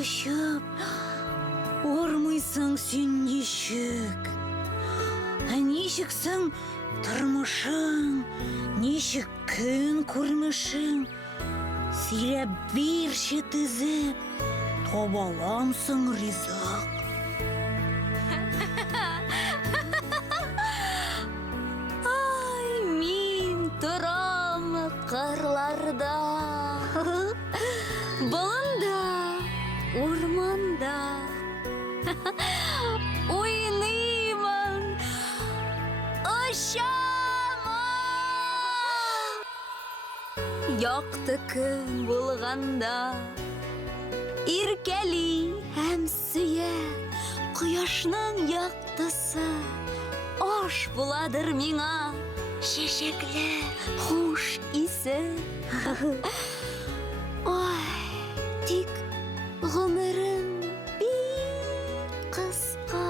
Очып, ормыйсың син ничек? Ничексің тормышың, ничек көн күрмешең? Сөйләп бирче тезеп, табаламсың ризык. Ай, мин торам кырларда, болында, урманда. Уйныймын, ұшамын. Яқты күн болғанда, иркәли һәм сөя, Кояшның яктысы аш буладыр миңа, чәчәкләр хуш исе. Ой, тик гомерем бик кыска.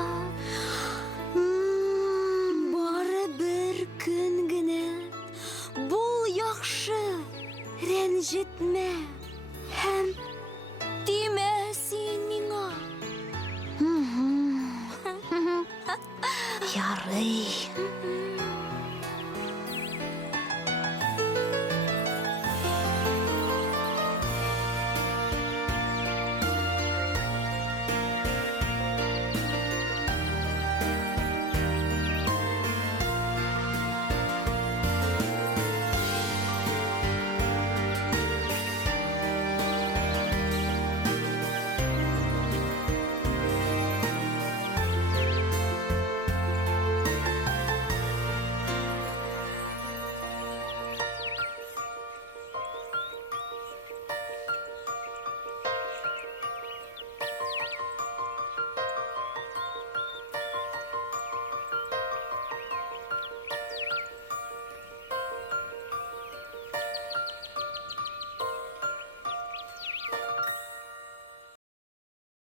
Бары бер көн генә бул яхшы, рәнҗетмә һәм тимә син миңа. Ярый.